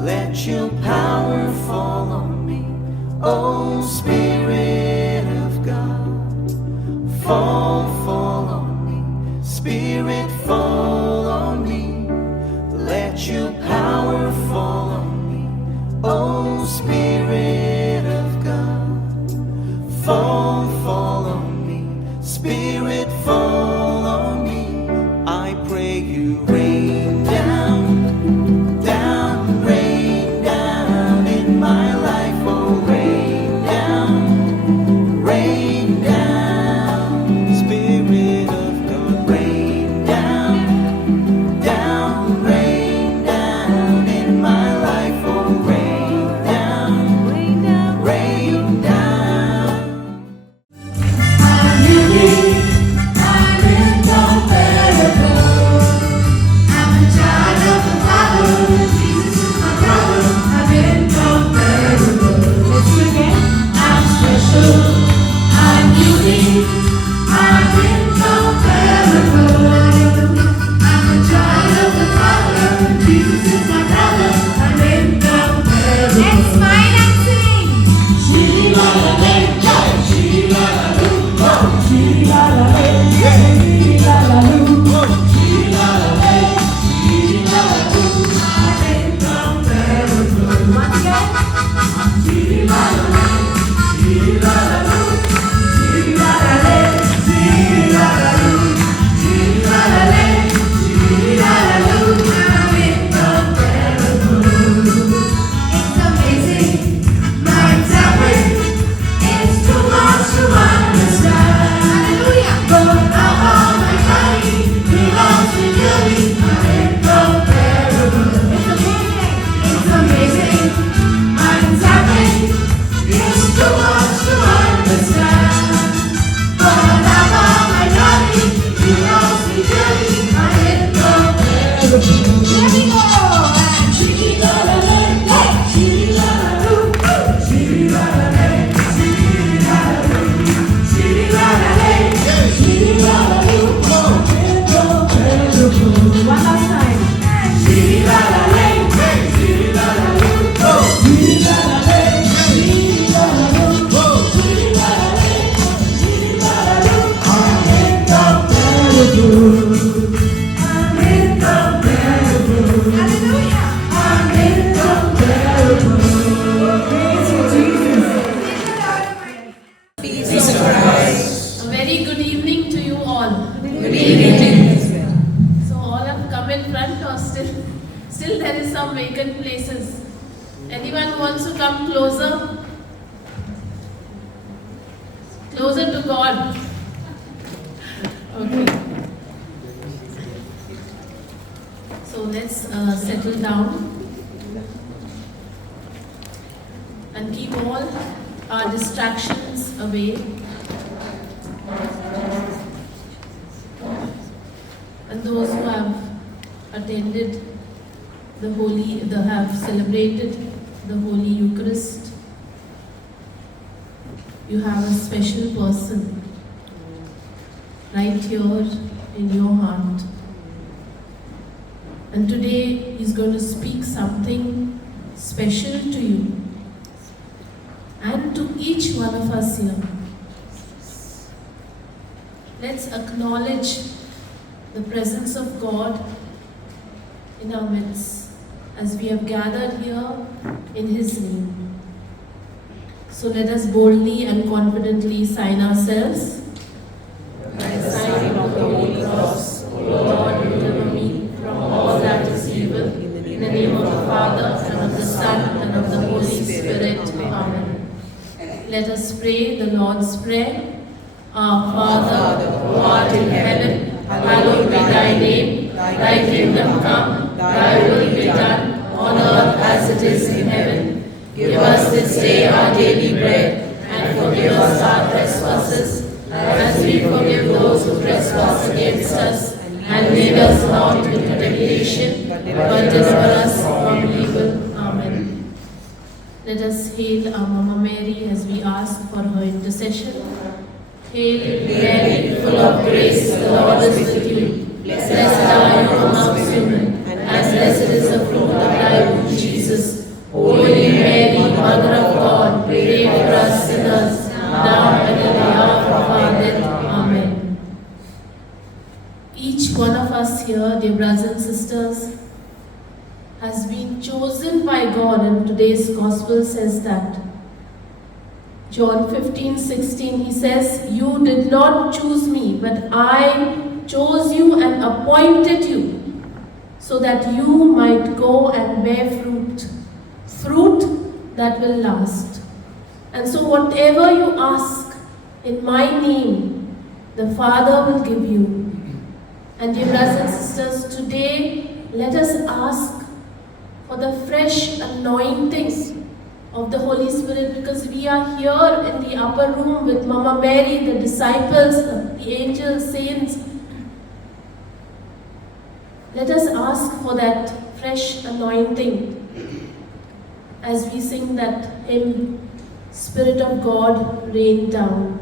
Let your power fall on me, oh Spirit of God. Fall on me, Spirit, fall on me. Let your power fall on me, oh Spirit of God. Fall on me, Spirit, fall on me. I pray you rain down in my life. Oh, rain down, Spirit of God. Rain down in my life. Oh, rain down. I'm unique, I'm incomparable. I'm a child of the Father, Jesus is my brother. I'm incomparable. Let's do it again. I'm special, I'm unique, I'm incomparable. I'm a child of the Father, Jesus is my brother. I'm incomparable. Let's smile and sing. It's amazing, minds are weak. It's too much to understand. Hallelujah. But I'm on my body, belongs to you. I'm incomparable. It's amazing, minds are weak. It's too much to understand. But I'm on my body, belongs to you. I'm incomparable. Here we go. And one last time. I'm incomparable. Hallelujah. I'm incomparable. Praise you, Jesus. A very good evening to you all. Good evening. So all have come in front or still there is some vacant places. Anyone wants to come closer? Closer to God. Okay. So let's settle down and keep all our distractions away. And those who have attended have celebrated the Holy Eucharist, you have a special person right here in your heart. And today he's going to speak something special to you and to each one of us here. Let's acknowledge the presence of God in our midst as we have gathered here in His name. So let us boldly and confidently sign ourselves. By the sign of the Holy Cross, O Lord, deliver me from all that is evil. In the name of the Father, and of the Son, and of the Holy Spirit. Amen. Let us pray the Lord's Prayer. Our Father, who art in heaven, hallowed be thy name. Thy kingdom come, thy will be done, on earth as it is in heaven. Give us this day our daily bread, and forgive us our trespasses, as we forgive those who trespass against us. And lead us not into temptation, but deliver us from evil. Amen. Let us hail our Mama Mary as we ask for her intercession. Hail Mary, full of grace, the Lord is with you. Blessed are you amongst women, and blessed is the fruit of thy womb, Jesus. Jesus. Holy Mary, Mother of God, pray for us sinners, now and at the hour of our death. Amen. Each one of us here, dear brothers and sisters, has been chosen by God, and today's gospel says that. John 15:16, he says, "You did not choose me, but I chose you and appointed you, so that you might go and bear fruit that will last. And so whatever you ask in my name, the Father will give you." And dear brothers and sisters, today let us ask for the fresh anointing of the Holy Spirit, because we are here in the upper room with Mama Mary, the disciples, the angels, saints. Let us ask for that fresh anointing as we sing that hymn, Spirit of God, rain down.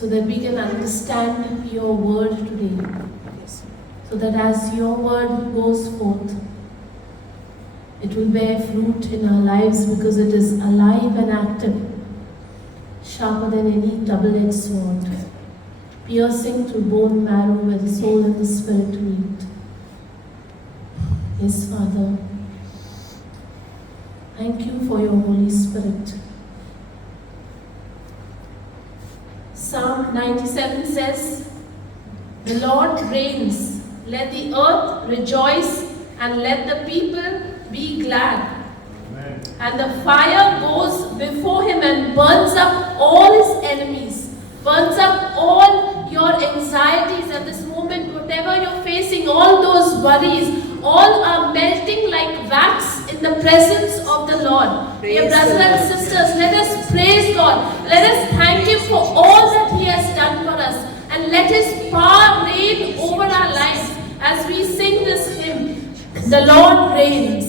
so that we can understand your word today. So that as your word goes forth, it will bear fruit in our lives because it is alive and active, sharper than any double-edged sword, piercing through bone marrow where the soul and the spirit meet. Yes, Father, thank you for your Holy Spirit. Psalm 97 says, "The Lord reigns, let the earth rejoice and let the people be glad." And the fire goes before him and burns up all his enemies, burns up all your anxieties at this moment, whatever you're facing, all those worries, all are melting like wax in the presence of the Lord. Dear brothers and sisters, let us praise God. Let us thank Him for all that He has done for us. And let His power reign over our lives as we sing this hymn, "The Lord Reigns."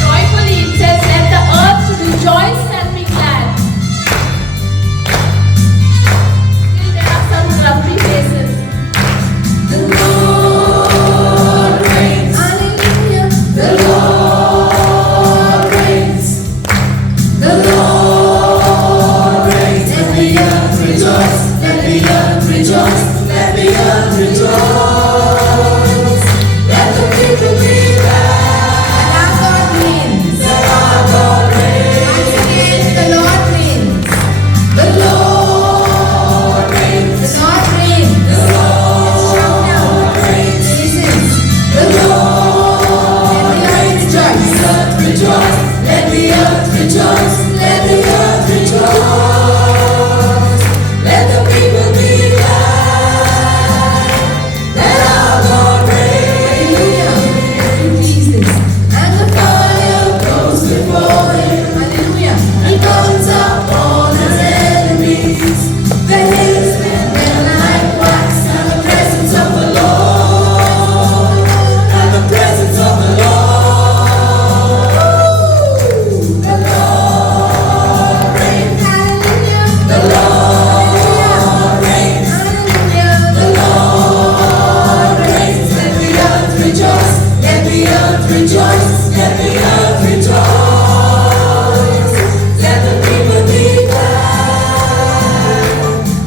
Joyfully it says, "Let the earth rejoice and be glad." Still there are some grumpy faces. The Lord reigns. Hallelujah. The Lord reigns. The Lord reigns. Let the earth rejoice. Let the earth rejoice. Let the earth rejoice. Let the people be glad. Our God reigns. That our God reigns. Once again, the Lord reigns. The Lord reigns. The Lord reigns. The Lord reigns. Jesus. The Lord reigns. Let the earth rejoice. Let the earth rejoice. Let the earth rejoice. Let the people be glad. That our God reigns. Hallelujah. Jesus. And the fire goes before him. Hallelujah. He burns up all his enemies. The hills bend like wax. And the presence of the Lord. And the presence of the Lord. The Lord reigns. Hallelujah. The Lord reigns. Hallelujah. The Lord reigns. Let the earth rejoice. Let the earth rejoice. Let the earth rejoice. Let the people be glad.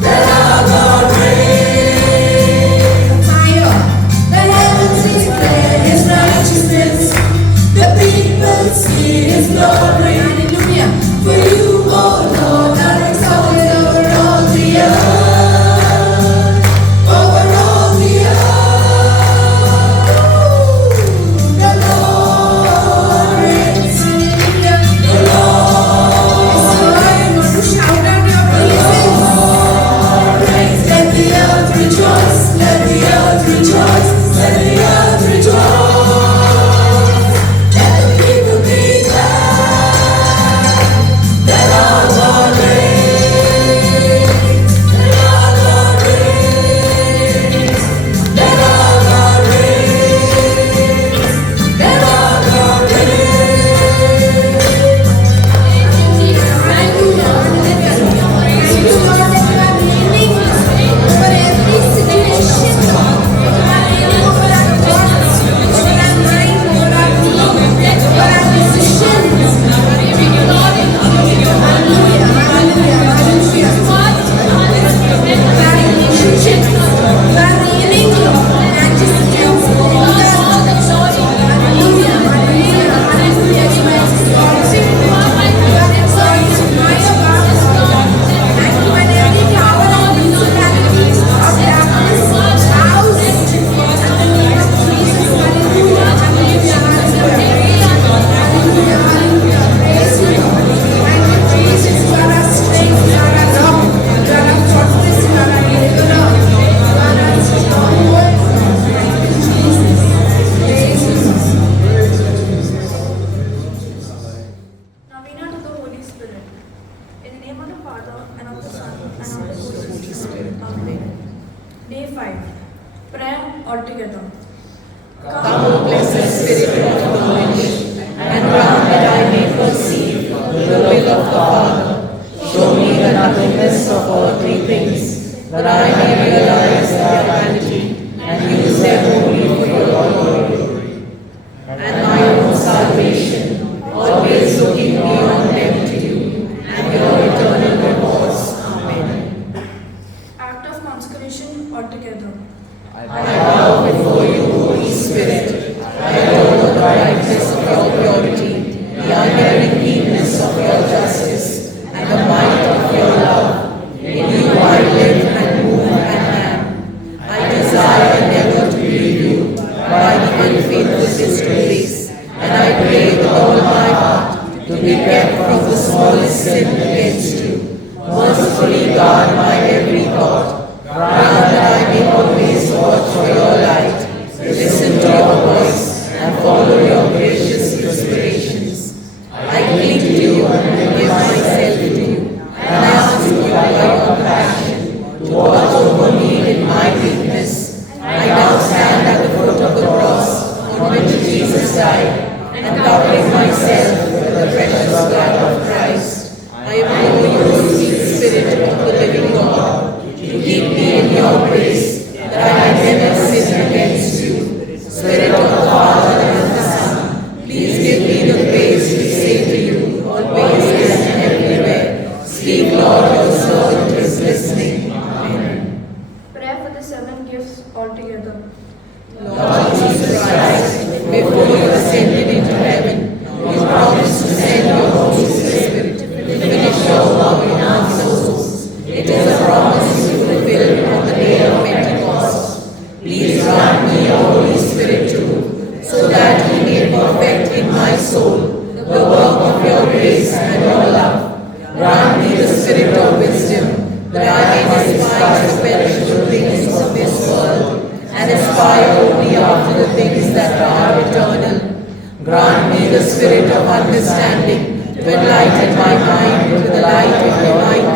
That our God reigns. Fire. The heavens declare His righteousness. The people see His glory. Hallelujah. For you, O Lord, are exalted over all the earth. Over all the earth. The Lord reigns. Hallelujah. The Lord. Yes, Lord, I want to shout out your praises. Reigns. Let the earth rejoice. Let the earth rejoice. Let the earth rejoice. Let the people be glad. That our God reigns. That our God reigns. That our God reigns. That our God reigns. Thank you, Jesus. Thank you, Lord. Thank you, Lord, that you are reigning over every situation. You are reigning over our thoughts, over our mind, over our being, over our decisions. Hallelujah, hallelujah, hallelujah. Our relationships, you are reigning, Lord. Majesty of holiness. Hallelujah, hallelujah, hallelujah. You are exalted. You are exalted, my God. And when every power and principality of darkness bows at the name of Jesus. Hallelujah, hallelujah, hallelujah. Hallelujah, hallelujah. Praise you, Lord. Thank you, Jesus. You are our strength. You are our rock. You are our fortress. You are our deliverer. You are our stronghold. Thank you, Jesus. Praise you, Lord. Novena to the Holy Spirit. In the name of the Father, and of the Son, and of the Holy Spirit. Amen. Day 5. Prayer altogether. Come, O blessed Spirit of the Lord, and grant that I may perceive the will of the Father. Show me the nothingness of earthly things, that I may realize their vanity and use them only for your glory. And my own salvation, always looking beyond them to you and your eternal rewards. Amen. Act of consecration altogether. I bow before you, Holy Spirit. I adore the brightness of your purity, the unerring keenness of your Speak, Lord, your servant is listening. Amen. Prayer for the 7 gifts altogether. Lord Jesus Christ, before you ascended into heaven, you promised to send your Holy Spirit to finish your work in our souls. It is a promise you fulfilled on the day of Pentecost. Please grant me your Holy Spirit too, so that he may perfect in my soul the work of your grace and your love. Grant me the spirit of wisdom, that I may despise the perishable things of this world and aspire only after the things that are eternal. Grant me the spirit of understanding, to enlighten my mind to the light of divine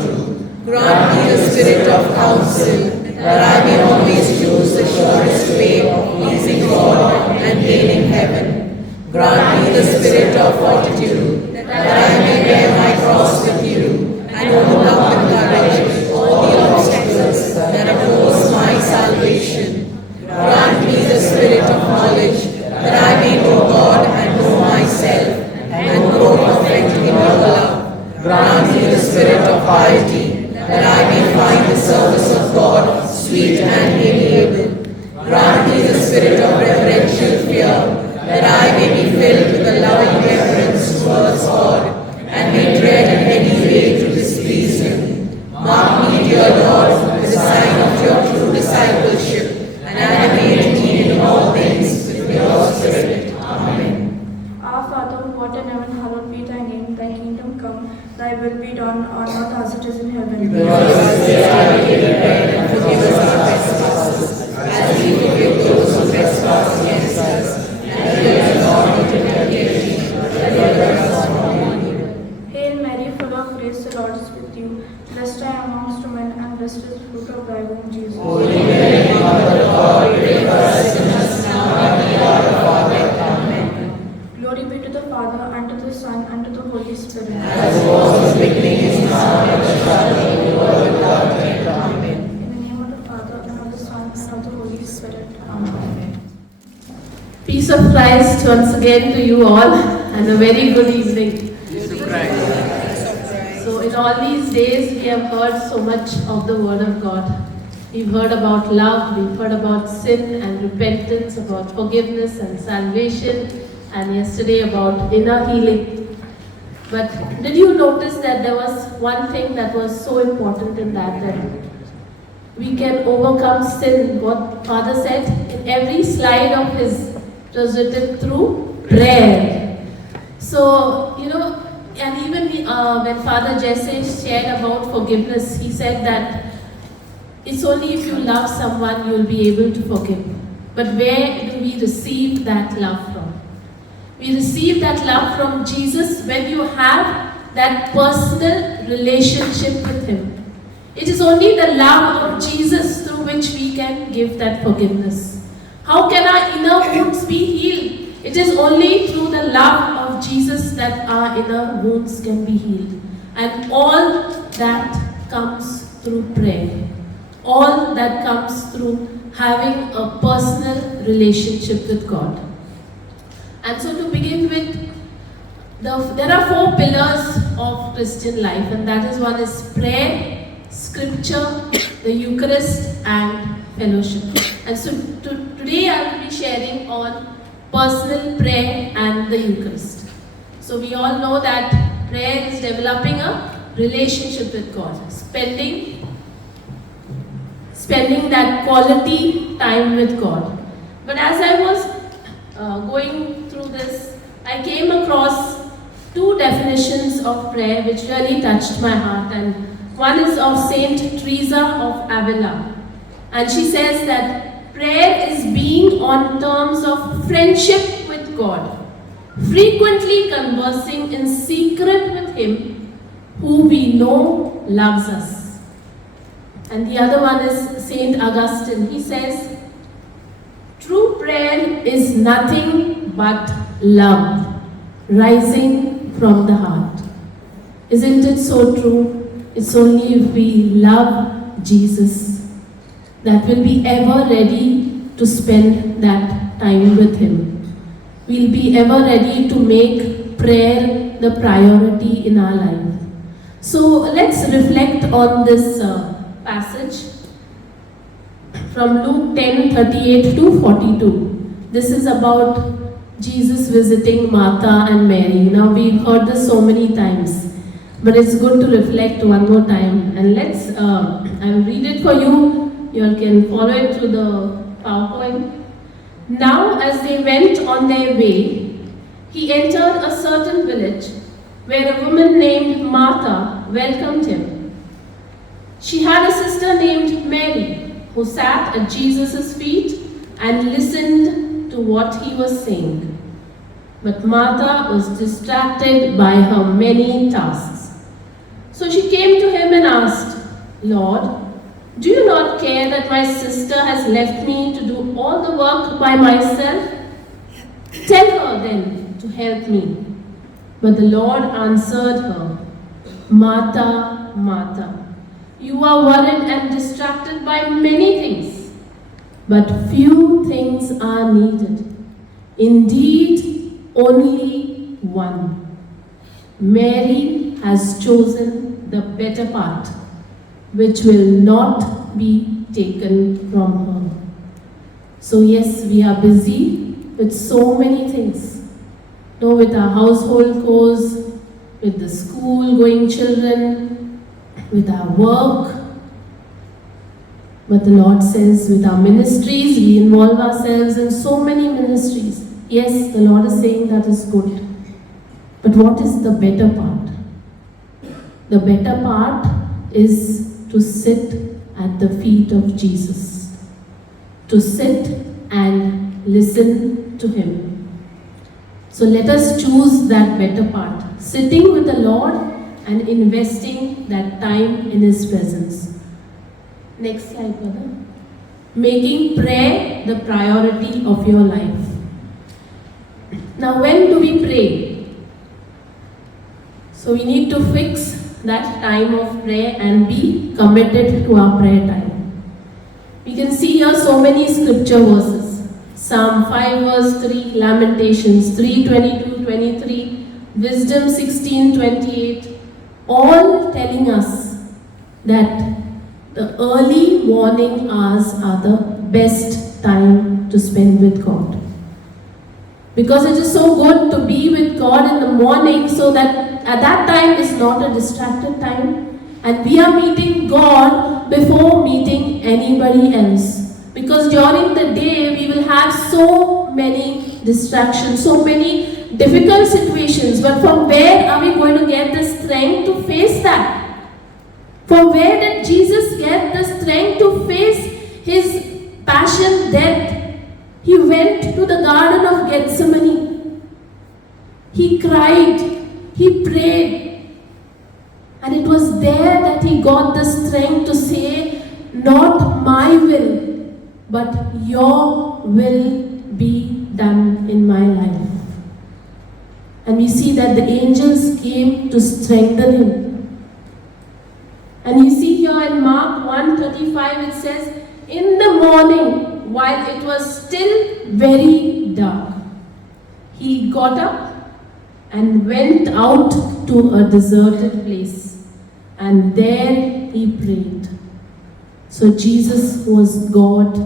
truth. Grant me the spirit of counsel, that I may always choose the surest way of pleasing God and gaining heaven. Grant me the spirit of fortitude, that I may bear my cross with you and overcome with courage all the obstacles that oppose my salvation. Grant me the spirit of knowledge, that I may know God and know myself, and grow perfect in your love. Grant me the spirit of piety, that I may find the service of God sweet and amiable. Grant me the spirit of reverential fear, that I may be filled with a loving reverence towards God, and may dread in any way to displease Him. Mark me, dear Lord, with the sign of your true discipleship, and animate me in all things with your Spirit. Amen. Our Father, who art in heaven, hallowed be thy name. Thy kingdom come, thy will be done on earth as it is in heaven. Give us this day our daily bread, and forgive us our trespasses, as we forgive those who trespass against us. And lead us not into temptation, but deliver us from evil. Hail Mary, full of grace, the Lord is with you. Blessed are you amongst women, and blessed is the fruit of thy womb, Jesus. Holy Mary, Mother of God, pray for us sinners now and at the hour of our death. Amen. Glory be to the Father, and to the Son, and to the Holy Spirit. As it was in the beginning, is now, and ever shall be, world without end. Amen. In the name of the Father, and of the Son, and of the Holy Spirit. Amen. Peace of Christ once again to you all, and a very good evening. So in all these days we have heard so much of the Word of God. We've heard about love, we've heard about sin and repentance, about forgiveness and salvation, and yesterday about inner healing. But did you notice that there was one thing that was so important in that we can overcome sin? What Father said in every slide of his, it was written through prayer. So, and even when Father Jesse shared about forgiveness, he said that it's only if you love someone you'll be able to forgive. But where do we receive that love from? We receive that love from Jesus when you have that personal relationship with Him. It is only the love of Jesus through which we can give that forgiveness. How can our inner wounds be healed? It is only through the love of Jesus that our inner wounds can be healed. And all that comes through prayer. All that comes through having a personal relationship with God. And so to begin with, there are 4 pillars of Christian life, and that is, one is prayer, scripture, the Eucharist, and fellowship. And so today I will be sharing on personal prayer and the Eucharist. So we all know that prayer is developing a relationship with God, spending that quality time with God. But as I was going through this, I came across 2 definitions of prayer which really touched my heart, and one is of Saint Teresa of Avila, and she says that prayer is being on terms of friendship with God, frequently conversing in secret with Him who we know loves us. And the other one is Saint Augustine. He says, true prayer is nothing but love rising from the heart. Isn't it so true? It's only if we love Jesus that we'll be ever ready to spend that time with Him. We'll be ever ready to make prayer the priority in our life. So let's reflect on this passage from Luke 10:38 to 42. This is about Jesus visiting Martha and Mary. Now we've heard this so many times, but it's good to reflect one more time. And let's, I'll read it for you. You all can follow it through the PowerPoint. Now as they went on their way, he entered a certain village where a woman named Martha welcomed him. She had a sister named Mary who sat at Jesus' feet and listened to what he was saying. But Martha was distracted by her many tasks. So she came to him and asked, "Lord, do you not care that my sister has left me to do all the work by myself? Tell her then to help me." But the Lord answered her, "Martha, Martha, you are worried and distracted by many things, but few things are needed. Indeed, only one. Mary has chosen the better part, which will not be taken from her." So yes, we are busy with so many things. With our household chores, with the school-going children, with our work. But the Lord says with our ministries, we involve ourselves in so many ministries. Yes, the Lord is saying that is good. But what is the better part? The better part is to sit at the feet of Jesus. To sit and listen to Him. So let us choose that better part. Sitting with the Lord and investing that time in His presence. Next slide, brother. Making prayer the priority of your life. Now, when do we pray? So we need to fix that time of prayer and be committed to our prayer time. We can see here so many scripture verses. Psalm 5 verse 3, Lamentations 3:22-23, Wisdom 16:28, all telling us that the early morning hours are the best time to spend with God. Because it is so good to be with God in the morning, so that at that time is not a distracted time, and we are meeting God before meeting anybody else. Because during the day we will have so many distractions, so many difficult situations. But from where are we going to get the strength to face that? From where did Jesus get the strength to face His passion, death? He went to the Garden of Gethsemane. He cried, He prayed. And it was there that He got the strength to say, "Not my will, but your will be done in my life." And we see that the angels came to strengthen him. And you see here in Mark 1:35 it says, "In the morning, while it was still very dark, he got up and went out to a deserted place, and there he prayed." So Jesus was God,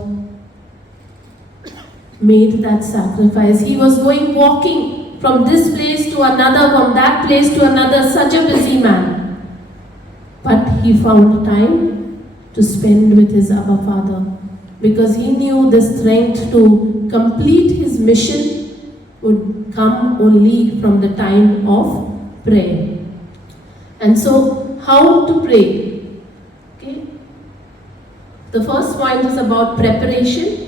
made that sacrifice. He was going walking from this place to another, from that place to another, such a busy man. But he found time to spend with his Abba Father, because he knew the strength to complete his mission would come only from the time of prayer. And so, how to pray? Okay. The first point is about preparation.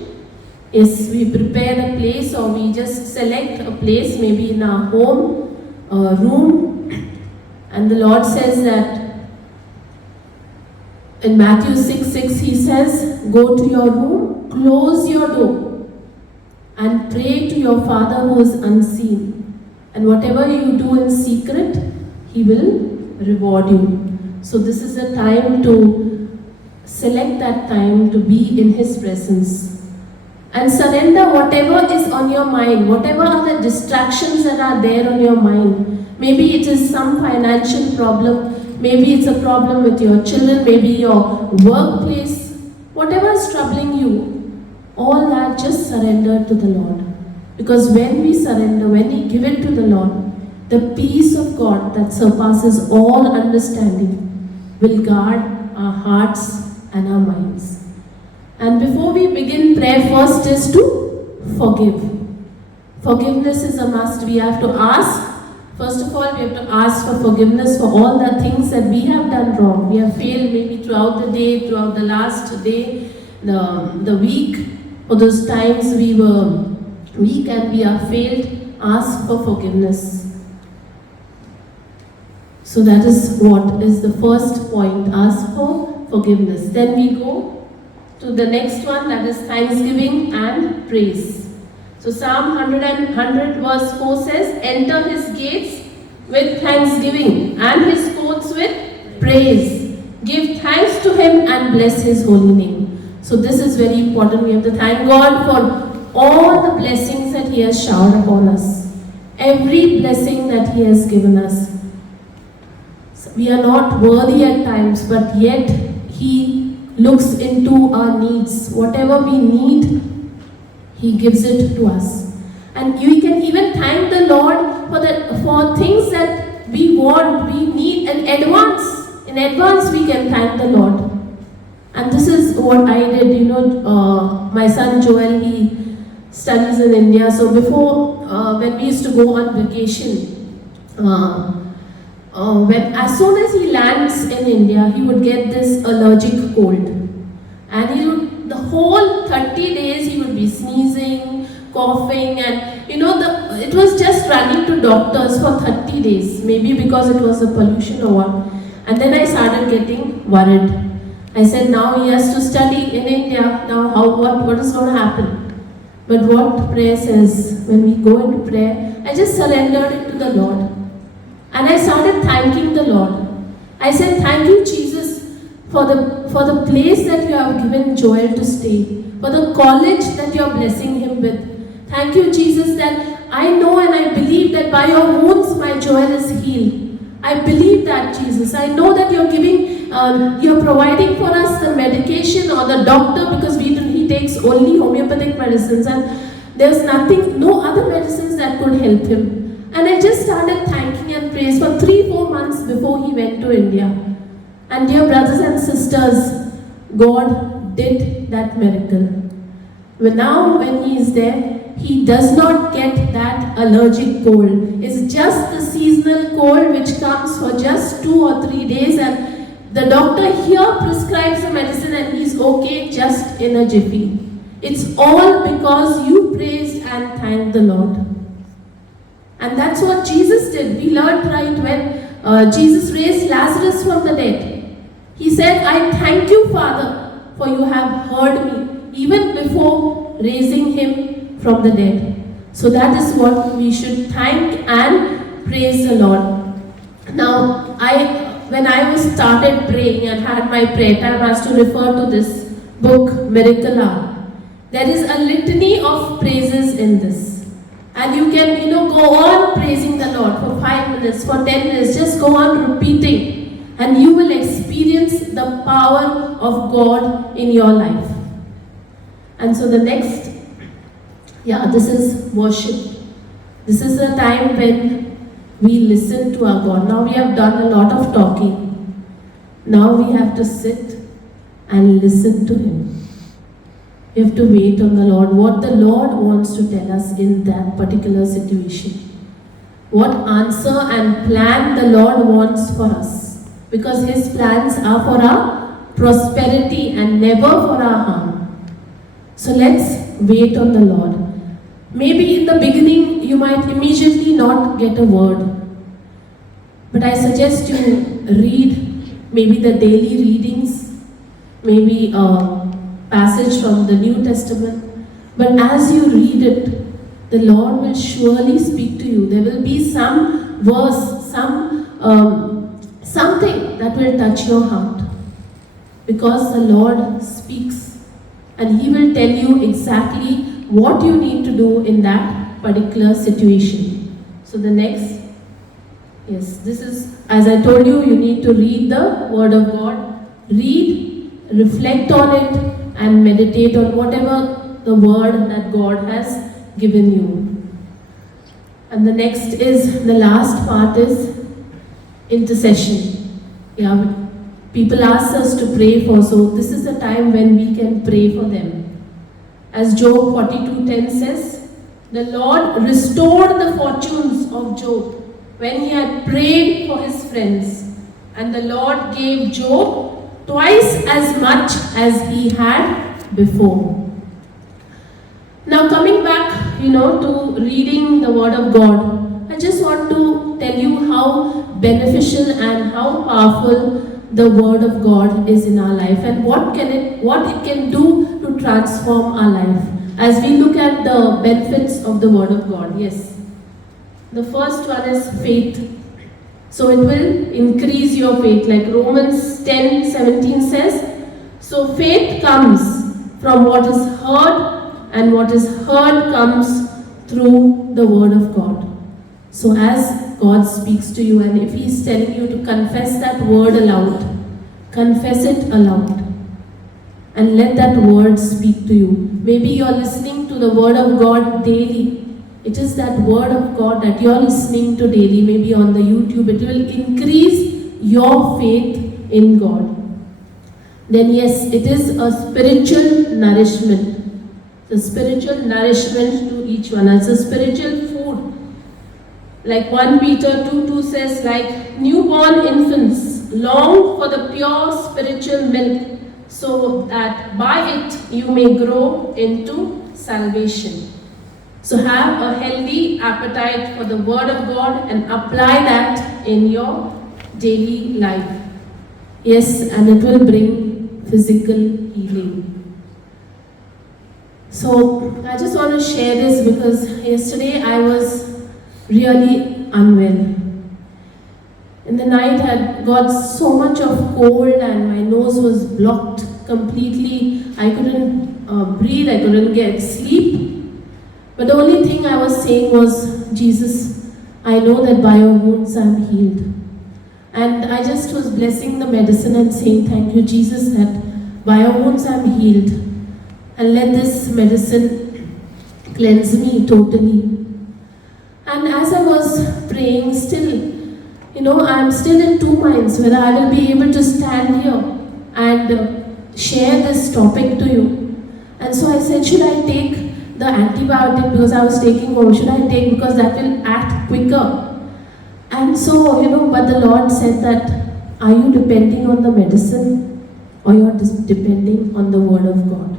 Yes, we prepare a place, or we just select a place, maybe in our home, a room. And the Lord says that in Matthew 6:6, He says, "Go to your room, close your door, and pray to your Father who is unseen. And whatever you do in secret, He will reward you." So this is a time to select that time to be in His presence. And surrender whatever is on your mind, whatever are the distractions that are there on your mind. Maybe it is some financial problem, Maybe it's a problem with your children, maybe your workplace, whatever is troubling you, all that just surrender to the Lord. Because when we surrender, when we give it to the Lord, the peace of God that surpasses all understanding will guard our hearts and our minds. And before we begin prayer, first is to forgive. Forgiveness is a must. We have to ask. First of all, we have to ask for forgiveness for all the things that we have done wrong. We have failed maybe throughout the day, throughout the last day, the week, or those times we were weak and we have failed. Ask for forgiveness. So that is what is the first point. Ask for forgiveness. Then we go to the next one, that is thanksgiving and praise. So Psalm 100 verse 4 says, enter his gates with thanksgiving and his courts with praise. Give thanks to him and bless his holy name. So this is very important. We have to thank God for all the blessings that he has showered upon us. Every blessing that he has given us. So we are not worthy at times, but yet he looks into our needs. Whatever we need, he gives it to us. And you can even thank the Lord for things that we want, we need in advance. In advance we can thank the Lord. And this is what I did. My son Joel, he studies in India. So before, when we used to go on vacation, as soon as he lands in India, he would get this allergic cold. And the whole 30 days he would be sneezing, coughing, and it was just running to doctors for 30 days, maybe because it was a pollution or what. And then I started getting worried. I said, now he has to study in India, now what is going to happen? But what prayer says, when we go into prayer, I just surrendered it to the Lord. And I started thanking the Lord. I said, thank you, Jesus, for the place that you have given Joel to stay, for the college that you are blessing him with. Thank you, Jesus, that I know and I believe that by your wounds my Joel is healed. I believe that, Jesus. I know that you're providing for us the medication or the doctor, because he takes only homeopathic medicines and there's no other medicines that could help him. And I just started thanking and praise for 3-4 months before he went to India. And dear brothers and sisters, God did that miracle. But now when he is there, he does not get that allergic cold. It's just the seasonal cold which comes for just 2 or 3 days, and the doctor here prescribes the medicine and he's okay just in a jiffy. It's all because you praised and thanked the Lord. And that's what Jesus did. We learned right when Jesus raised Lazarus from the dead. He said, I thank you, Father, for you have heard me, even before raising him from the dead. So that is what we should thank and praise the Lord. Now, when I was started praying and had my prayer time, I was to refer to this book, Miracle Hour. There is a litany of praises in this. And you can, go on praising the Lord for 5 minutes, for 10 minutes, just go on repeating. And you will experience the power of God in your life. And so the next, this is worship. This is a time when we listen to our God. Now we have done a lot of talking. Now we have to sit and listen to Him. We have to wait on the Lord, what the Lord wants to tell us in that particular situation. What answer and plan the Lord wants for us. Because His plans are for our prosperity and never for our harm. So let's wait on the Lord. Maybe in the beginning you might immediately not get a word. But I suggest you read maybe the daily readings, maybe a passage from the New Testament. But as you read it, the Lord will surely speak to you. There will be some verse, something that will touch your heart. Because the Lord speaks and He will tell you exactly what you need to do in that particular situation. So the next, Yes, this is, as I told you, you need to read the Word of God. Read, reflect on it, and meditate on whatever the Word that God has given you. And the next is, the last part is intercession. Yeah, people ask us to pray for, so this is the time when we can pray for them. As Job 42:10 says, the Lord restored the fortunes of Job when he had prayed for his friends, and the Lord gave Job twice as much as he had before. Now coming back, to reading the Word of God, I just want to tell you how beneficial and how powerful the Word of God is in our life, and what it can do to transform our life. As we look at the benefits of the Word of God, yes. The first one is faith. So it will increase your faith, like Romans 10:17 says. So faith comes from what is heard, and what is heard comes through the Word of God. So as God speaks to you, and if He is telling you to confess that word aloud, confess it aloud. And let that word speak to you. Maybe you're listening to the Word of God daily. It is that Word of God that you're listening to daily, maybe on the YouTube. It will increase your faith in God. Then yes, it is a spiritual nourishment. The spiritual nourishment to each one. It's a spiritual food. Like 1 Peter 2:2 says, like newborn infants long for the pure spiritual milk, so that by it you may grow into salvation. So have a healthy appetite for the Word of God and apply that in your daily life. Yes, and it will bring physical healing. So I just want to share this because yesterday I was really unwell. In the night I had got so much of cold and my nose was blocked completely. I couldn't breathe, I couldn't get sleep. But the only thing I was saying was, Jesus, I know that by your wounds I'm healed. And I just was blessing the medicine and saying, thank you, Jesus, that by your wounds I'm healed. And let this medicine cleanse me totally. And as I was praying, still, I'm still in two minds whether I will be able to stand here and share this topic to you. And so I said, should I take the antibiotic because I was taking, or should I take because that will act quicker? And so, but the Lord said that, are you depending on the medicine or you're depending on the Word of God?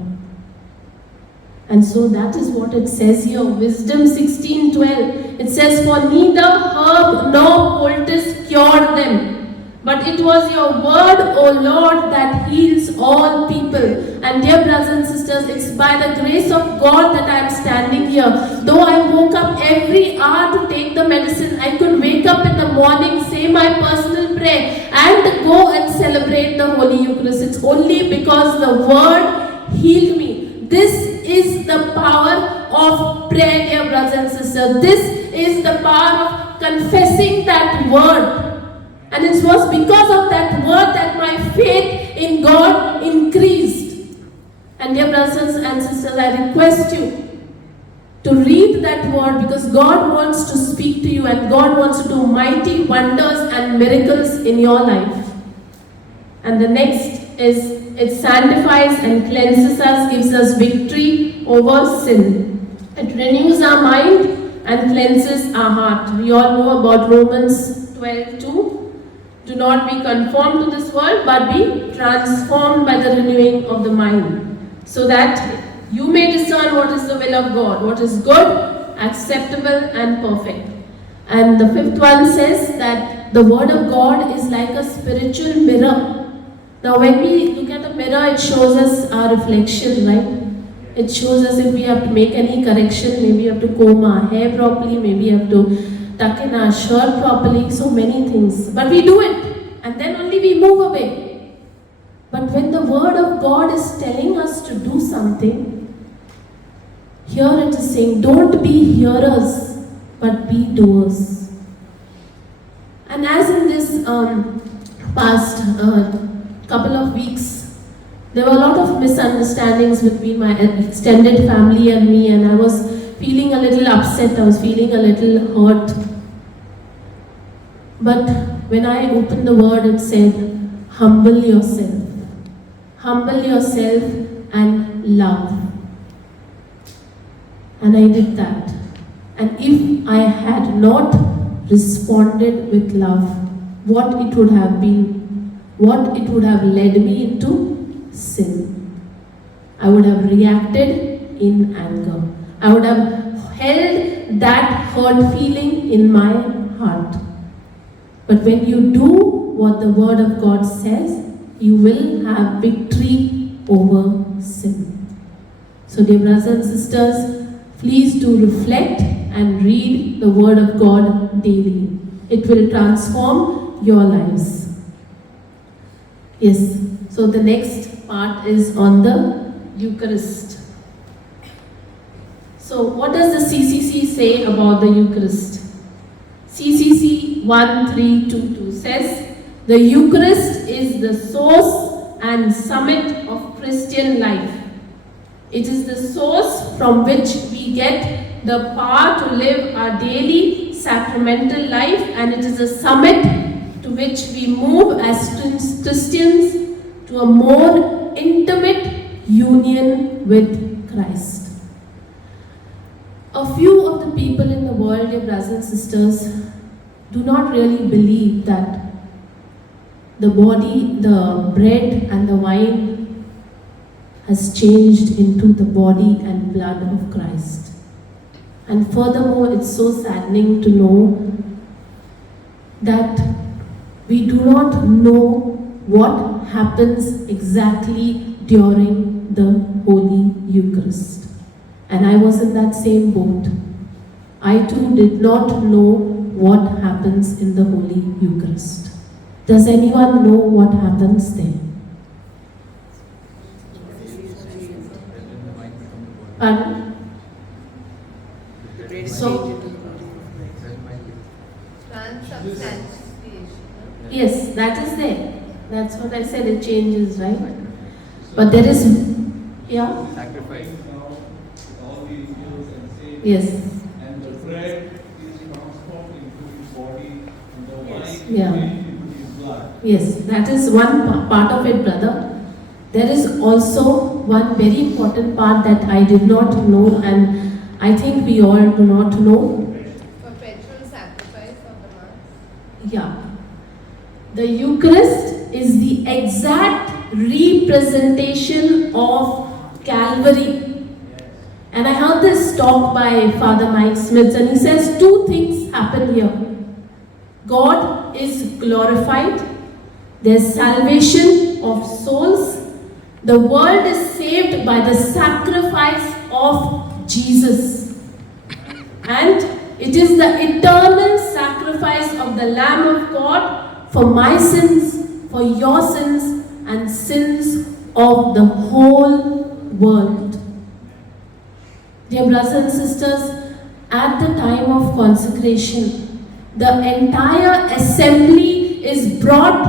And so that is what it says here, Wisdom 16:12. It says, for neither herb nor poultice cured them, but it was your word, O Lord, that heals all people. And dear brothers and sisters, it's by the grace of God that I am standing here. Though I woke up every hour to take the medicine, I could wake up in the morning, say my personal prayer, and go and celebrate the Holy Eucharist. It's only because the word healed me. This is the power of prayer, dear brothers and sisters. This is the power of confessing that word. And it was because of that word that my faith in God increased. And dear brothers and sisters, I request you to read that word because God wants to speak to you and God wants to do mighty wonders and miracles in your life. And the next is, it sanctifies and cleanses us, gives us victory over sin. It renews our mind and cleanses our heart. We all know about Romans 12:2. Do not be conformed to this world, but be transformed by the renewing of the mind, so that you may discern what is the will of God, what is good, acceptable, and perfect. And the fifth one says that the Word of God is like a spiritual mirror. Now, when we look at a mirror, it shows us our reflection, right? It shows us if we have to make any correction, maybe we have to comb our hair properly, maybe we have to tuck in our shirt properly, so many things. But we do it, and then only we move away. But when the Word of God is telling us to do something, here it is saying, don't be hearers, but be doers. past couple of weeks, there were a lot of misunderstandings between my extended family and me, and I was feeling a little upset, I was feeling a little hurt. But when I opened the word, it said, humble yourself and love. And I did that. And if I had not responded with love, what it would have been, what it would have led me into sin. I would have reacted in anger. I would have held that hurt feeling in my heart. But when you do what the Word of God says, you will have victory over sin. So dear brothers and sisters, please do reflect and read the Word of God daily. It will transform your lives. Yes, so the next part is on the Eucharist. So what does the CCC say about the Eucharist? CCC 1322 says, the Eucharist is the source and summit of Christian life. It is the source from which we get the power to live our daily sacramental life, and it is a summit to which we move as Christians to a more intimate union with Christ. A few of the people in the world, dear brothers and sisters, do not really believe that the body, the bread and the wine has changed into the body and blood of Christ. And furthermore, it's so saddening to know that we do not know what happens exactly during the Holy Eucharist. And I was in that same boat. I too did not know what happens in the Holy Eucharist. Does anyone know what happens there? Pardon? So, yes, that is there. That's what I said, it changes, right? But there is, yeah? Sacrifice. Yes. And the bread is transformed into his body, and the wine Yeah. changed into his blood. Yes, that is one part of it, brother. There is also one very important part that I did not know, and I think we all do not know. Perpetual sacrifice of the Mass. Yeah. The Eucharist is the exact representation of Calvary. And I heard this talk by Father Mike Smith, and he says two things happen here. God is glorified, there's salvation of souls, the world is saved by the sacrifice of Jesus. And it is the eternal sacrifice of the Lamb of God for my sins, for your sins, and sins of the whole world. Dear brothers and sisters, at the time of consecration, the entire assembly is brought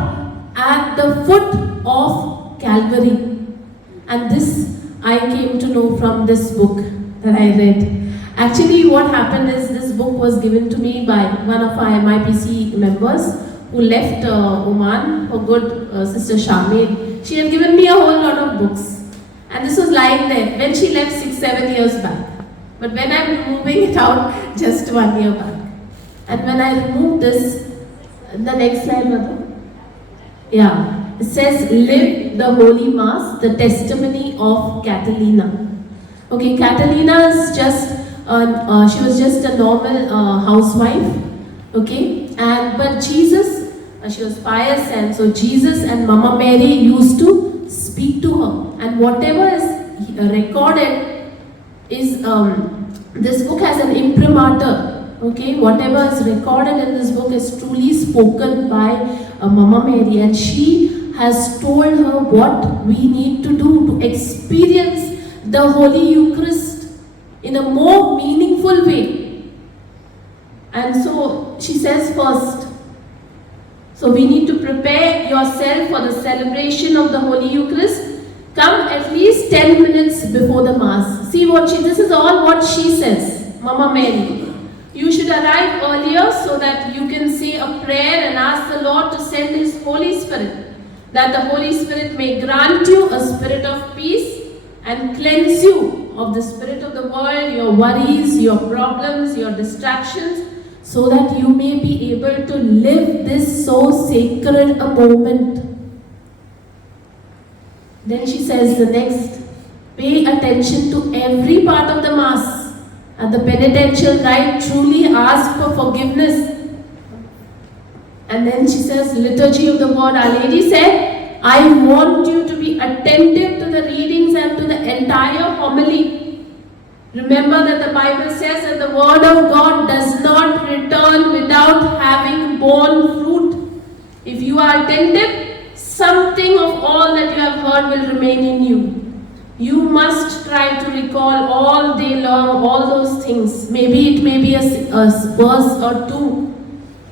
at the foot of Calvary. And this I came to know from this book that I read. Actually, what happened is this book was given to me by one of our MIPC members who left Oman for good, Sister Shamil. She had given me a whole lot of books. And this was lying there when she left 6-7 years back. But when I'm removing it out, just 1 year back. And when I remove this, the next slide, brother. Yeah. It says, live the Holy Mass, the testimony of Catalina. Okay, Catalina is just, she was just a normal housewife. Okay, but Jesus, she was pious, and so Jesus and Mama Mary used to speak to her. And whatever is recorded is, this book has an imprimatur. Okay, whatever is recorded in this book is truly spoken by Mama Mary, and she has told her what we need to do to experience the Holy Eucharist in a more meaningful way. And so she says first, So we need to prepare yourself for the celebration of the Holy Eucharist. Come at least 10 minutes before the Mass. See what this is all what she says, Mama Mary. You should arrive earlier so that you can say a prayer and ask the Lord to send His Holy Spirit, that the Holy Spirit may grant you a spirit of peace and cleanse you of the spirit of the world, your worries, your problems, your distractions, so that you may be able to live this so sacred a moment. Then she says the next, pay attention to every part of the Mass. At the penitential rite, truly ask for forgiveness. And then she says, Liturgy of the Word. Our Lady said, I want you to be attentive to the readings and to the entire homily. Remember that the Bible says that the Word of God does not return without having borne fruit. If you are attentive, something of all that you have heard will remain in you. You must try to recall all day long all those things. Maybe it may be a verse or two.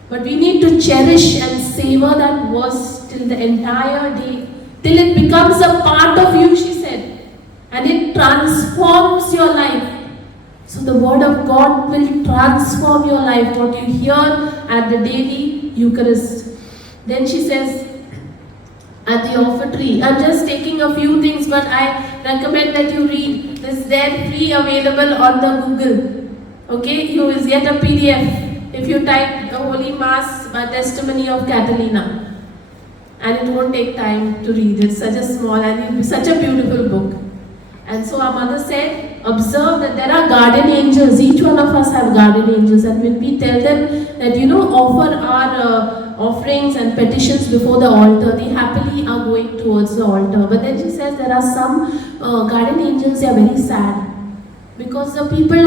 But we need to cherish and savor that verse till the entire day. Till it becomes a part of you, she said. And it transforms your life. So the Word of God will transform your life. What you hear at the daily Eucharist. Then she says, at the offertory. I'm just taking a few things, but I recommend that you read. This is there free available on the Google. Okay, you will get a PDF if you type the Holy Mass by Testimony of Catalina. And it won't take time to read. It's such a small and it will be such a beautiful book. And so our mother said, observe that there are guardian angels. Each one of us have guardian angels. And when we tell them that, offer our offerings and petitions before the altar, they happily are going towards the altar. But then she says there are some guardian angels, they are very sad. Because the people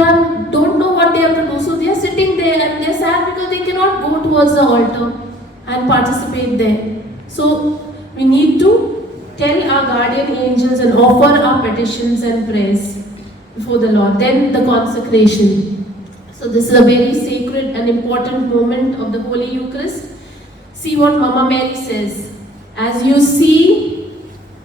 don't know what they have to do. So they are sitting there and they are sad because they cannot go towards the altar and participate there. So we need to tell our guardian angels and offer our petitions and prayers before the Lord. Then the consecration. So this is a very sacred and important moment of the Holy Eucharist. See what Mama Mary says. As you see,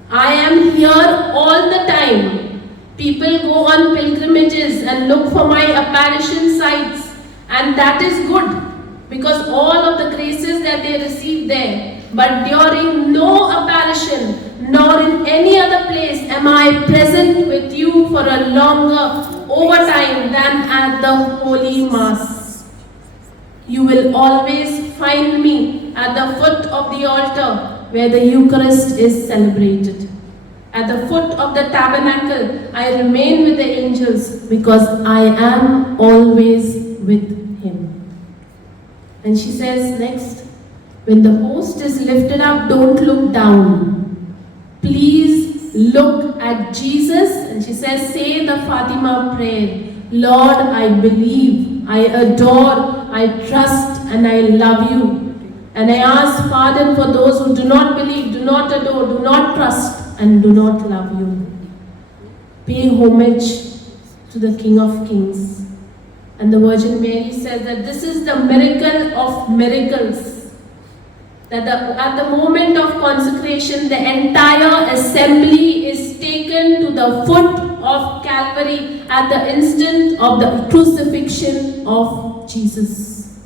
I am here all the time. People go on pilgrimages and look for my apparition sites. And that is good. Because all of the graces that they receive there. But during no apparition, nor in any other place am I present with you for a longer overtime than at the Holy Mass. You will always find me at the foot of the altar where the Eucharist is celebrated. At the foot of the tabernacle, I remain with the angels because I am always with Him. And she says next, when the host is lifted up, don't look down. Please look at Jesus. And she says, say the Fatima prayer. Lord, I believe, I adore, I trust, and I love you. And I ask pardon for those who do not believe, do not adore, do not trust, and do not love you. Pay homage to the King of Kings. And the Virgin Mary says that this is the miracle of miracles. That at the moment of consecration, the entire assembly is taken to the foot of Calvary at the instant of the crucifixion of Jesus.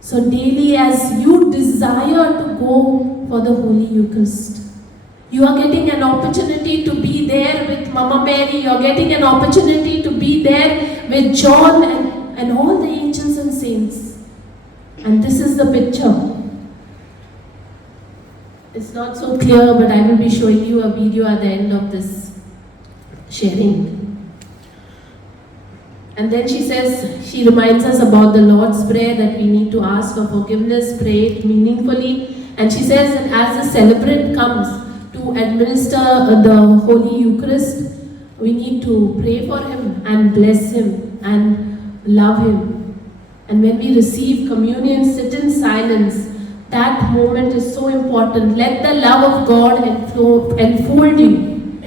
So daily, as you desire to go for the Holy Eucharist, you are getting an opportunity to be there with Mama Mary. You are getting an opportunity to be there with John and all the angels and saints. And this is the picture. It's not so clear, but I will be showing you a video at the end of this sharing. And then she says, she reminds us about the Lord's Prayer, that we need to ask for forgiveness, pray it meaningfully. And she says that as the celebrant comes to administer the Holy Eucharist, we need to pray for him and bless him and love him. And when we receive communion, sit in silence. That moment is so important. Let the love of God enfold you.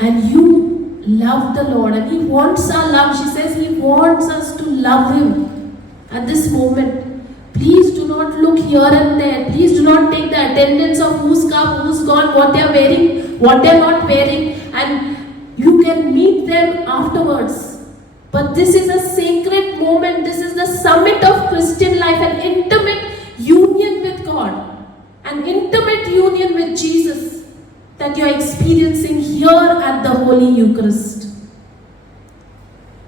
And you love the Lord. And He wants our love. She says He wants us to love Him at this moment. Please do not not look here and there. Please do not take the attendance of who's come, who's gone, what they are wearing, what they are not wearing, and you can meet them afterwards. But this is a sacred moment. This is the summit of Christian life, an intimate union with God, an intimate union with Jesus that you are experiencing here at the Holy Eucharist.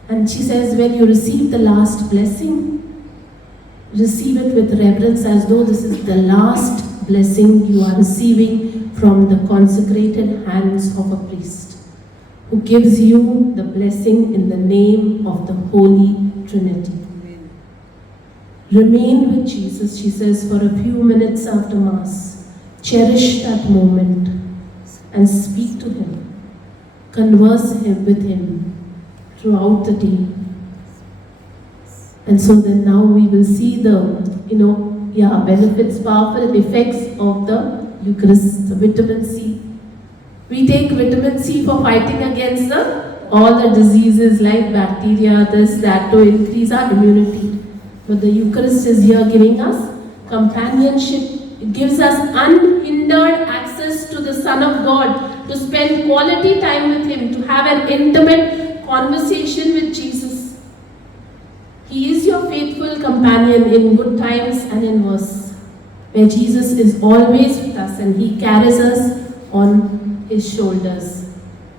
And she says, when you receive the last blessing, receive it with reverence as though this is the last blessing you are receiving from the consecrated hands of a priest who gives you the blessing in the name of the Holy Trinity. Remain with Jesus, she says, for a few minutes after Mass. Cherish that moment and speak to Him. Converse with Him throughout the day. And so then now we will see the, benefits, powerful effects of the Eucharist, the vitamin C. We take vitamin C for fighting against all the diseases like bacteria, this, that, to increase our immunity. But the Eucharist is here giving us companionship. It gives us unhindered access to the Son of God, to spend quality time with Him, to have an intimate conversation with Jesus. He is your faithful companion in good times and in worse, where Jesus is always with us and He carries us on His shoulders.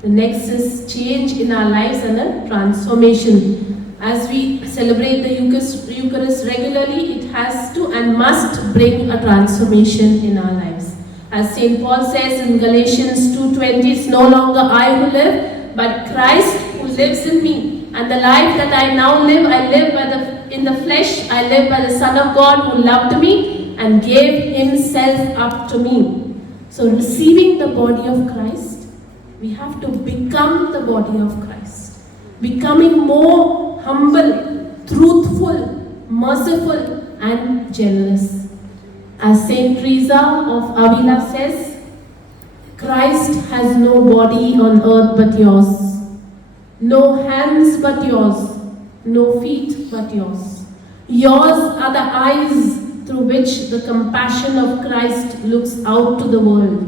The next is change in our lives and a transformation. As we celebrate the Eucharist regularly, it has to and must bring a transformation in our lives. As St. Paul says in Galatians 2:20, it's no longer I who live, but Christ who lives in me. And the life that I now live, I live in the flesh, I live by the Son of God who loved me and gave Himself up to me. So receiving the body of Christ, we have to become the body of Christ. Becoming more humble, truthful, merciful and generous. As Saint Teresa of Avila says, Christ has no body on earth but yours, no hands but yours, no feet but yours. Yours are the eyes through which the compassion of Christ looks out to the world.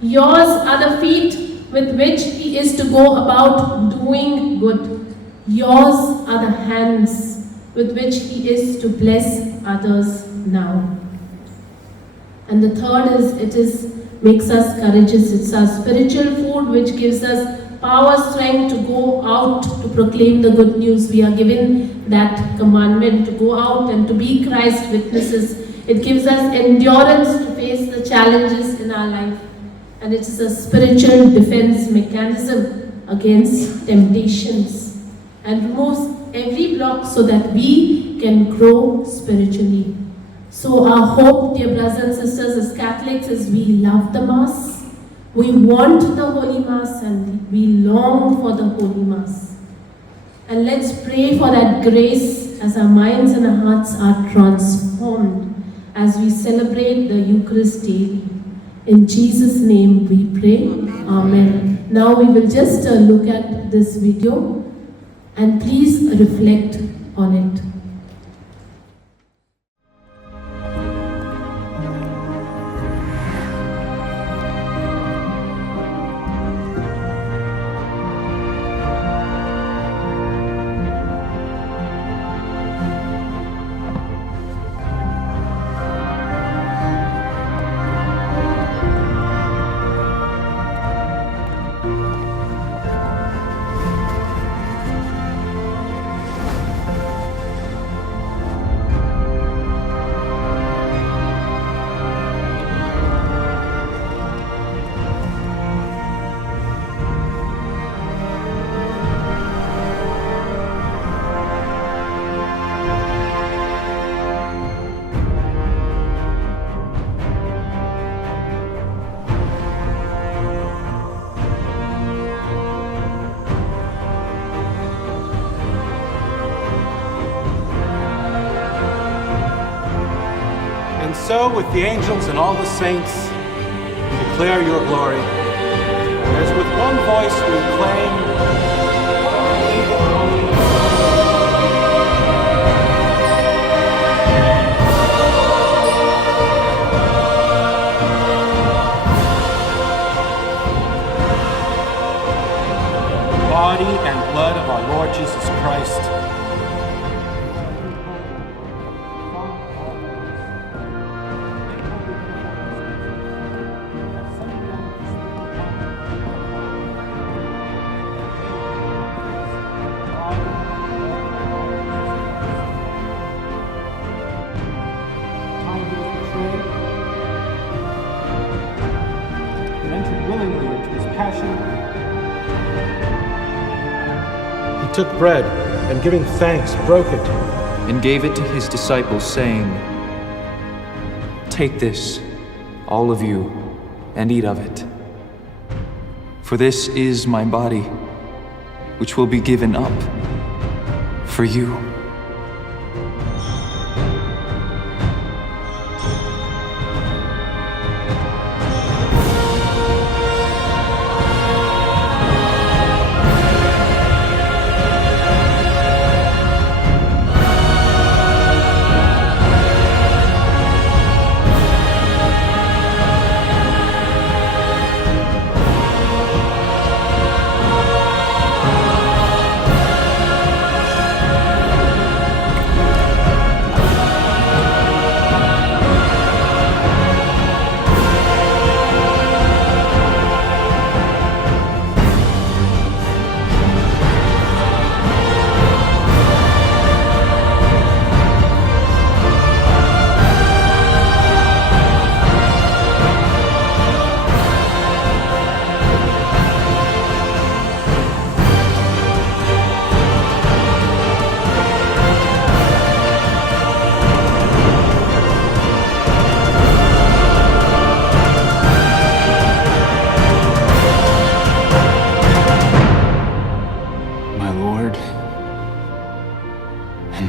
Yours are the feet with which He is to go about doing good. Yours are the hands with which He is to bless others now. And the third is, makes us courageous. It's our spiritual food which gives us power, strength to go out to proclaim the good news. We are given that commandment to go out and to be Christ's witnesses. It gives us endurance to face the challenges in our life. And it is a spiritual defense mechanism against temptations and removes every block so that we can grow spiritually. So our hope, dear brothers and sisters, as Catholics, is we love the Mass. We want the Holy Mass and we long for the Holy Mass. And let's pray for that grace as our minds and our hearts are transformed as we celebrate the Eucharist daily. In Jesus' name we pray. Amen. Now we will just look at this video and please reflect on it. And so, with the angels and all the saints, we declare your glory. As with one voice we acclaim, blood of our Lord Jesus Christ. Entered willingly into his passion. He took bread and giving thanks, broke it. And gave it to his disciples, saying, "Take this, all of you, and eat of it. For this is my body, which will be given up for you."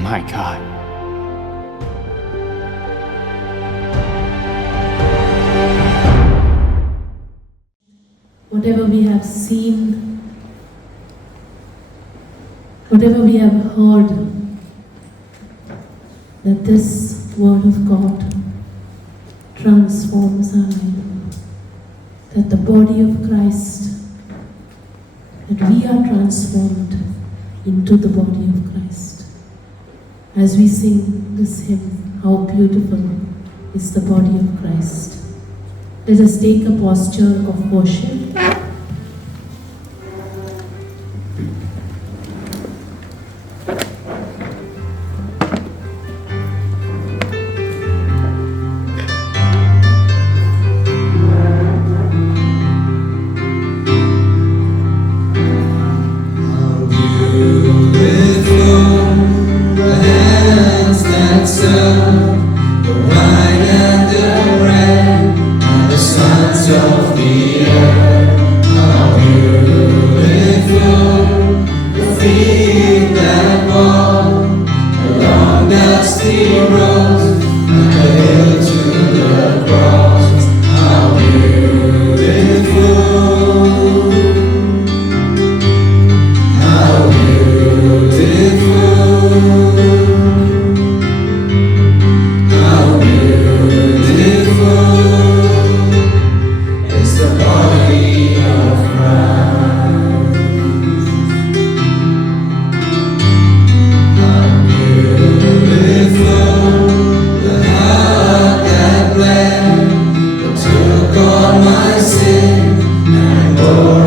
My God. Whatever we have seen, whatever we have heard, that this word of God transforms our life, that the body of Christ, that we are transformed into the body of Christ. As we sing this hymn, how beautiful is the body of Christ. Let us take a posture of worship. Took all my sin and bore